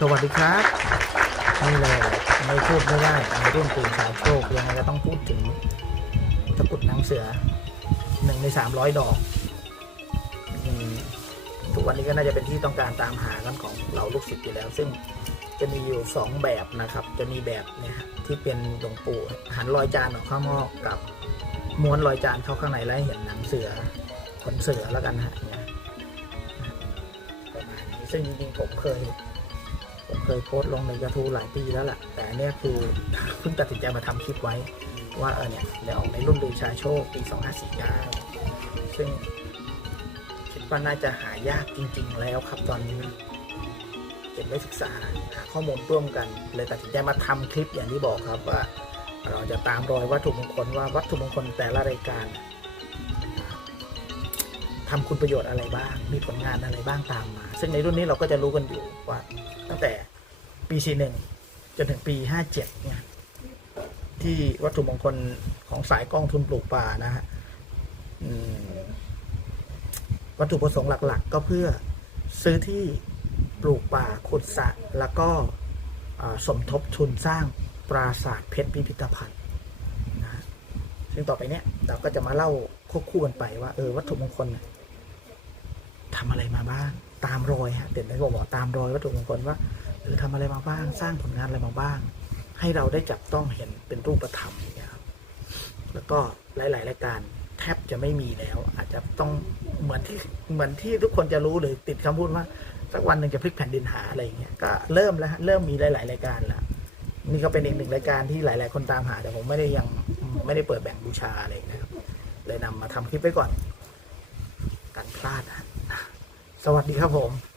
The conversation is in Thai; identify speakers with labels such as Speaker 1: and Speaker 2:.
Speaker 1: สวัสดีครับนี่เลยไม่พูดไม่ได้ในรุ่นปืนสายโชคยังไงก็ต้องพูดถึงตะกุดนางเสือหนึ่งในสามร้อยดอกทุกวันนี้ก็น่าจะเป็นที่ต้องการตามหากันของเราลูกศิษย์อยู่แล้ว ซึ่งจะมีอยู่สองแบบนะครับ จะมีแบบเนี่ยฮะที่เป็นหลวงปู่หันรอยจานออกข้างนอกกับม้วนรอยจานเข้าข้างในแล้วเห็นหนังเสือขนเสือแล้วกันฮะเนี่ยประมาณนี้ซึ่งจริงๆผมเคย ผมเคยโพสต์ลงในกระทู้หลายปีแล้วแหละแต่อันเนี้ยคือเพิ่งตัดสินใจมาทำคลิปไว้ ว่าเออเนี่ยเดี๋ยวออกในรุ่นลือชาโชคปี 2549 ซึ่งคิดว่าน่าจะหายากจริง ๆ แล้วครับตอนนี้เก็บไว้ศึกษาหาข้อมูลร่วมกัน เลยตัดสินใจมาทำคลิปอย่างที่บอกครับว่า เราจะตามรอยวัตถุมงคลว่าวัตถุมงคลแต่ละรายการ ทำคุณประโยชน์อะไรบ้าง มีผลงานอะไรบ้างตามมา ซึ่งในรุ่นนี้เราก็จะรู้กันอยู่ว่าตั้งแต่ปี41จนถึงปี57เนี่ยที่วัตถุมงคลของสายกองทุนปลูกป่านะฮะวัตถุประสงค์หลัก ๆ ก็เพื่อซื้อที่ปลูกป่าขุดสระแล้วก็สมทบทุนสร้างปราสาทเพชรพิพิธภัณฑ์นะฮะซึ่งต่อไปเนี้ยเราก็จะมาเล่าควบคู่กันไปว่าเออวัตถุมงคลเนี่ย ทำอะไรมาบ้าง ตามรอยฮะเด่นได้บอกบอกตามรอยวัตถุมงคลว่าเออทำอะไรมาบ้าง สร้างผลงานอะไรมาบ้าง ให้เราได้จับต้องเห็นเป็นรูปธรรมอย่างเงี้ยครับแล้วก็หลาย ๆ รายการแทบจะไม่มีแล้ว อาจจะต้องเหมือนที่เหมือนที่ทุกคนจะรู้เลยติดคำพูดว่าสักวันหนึ่งจะพลิกแผ่นดินหาอะไรอย่างเงี้ยก็เริ่มแล้วเริ่มมีหลาย ๆ รายการแล้วนี่ก็เป็นอีกหนึ่งรายการที่หลาย ๆ คนตามหา แต่ผมไม่ได้ยังไม่ได้เปิดแบ่งบูชาอะไรนะครับ เลยนำมาทำคลิปไว้ก่อน การพลาดนะ สวัสดีครับผม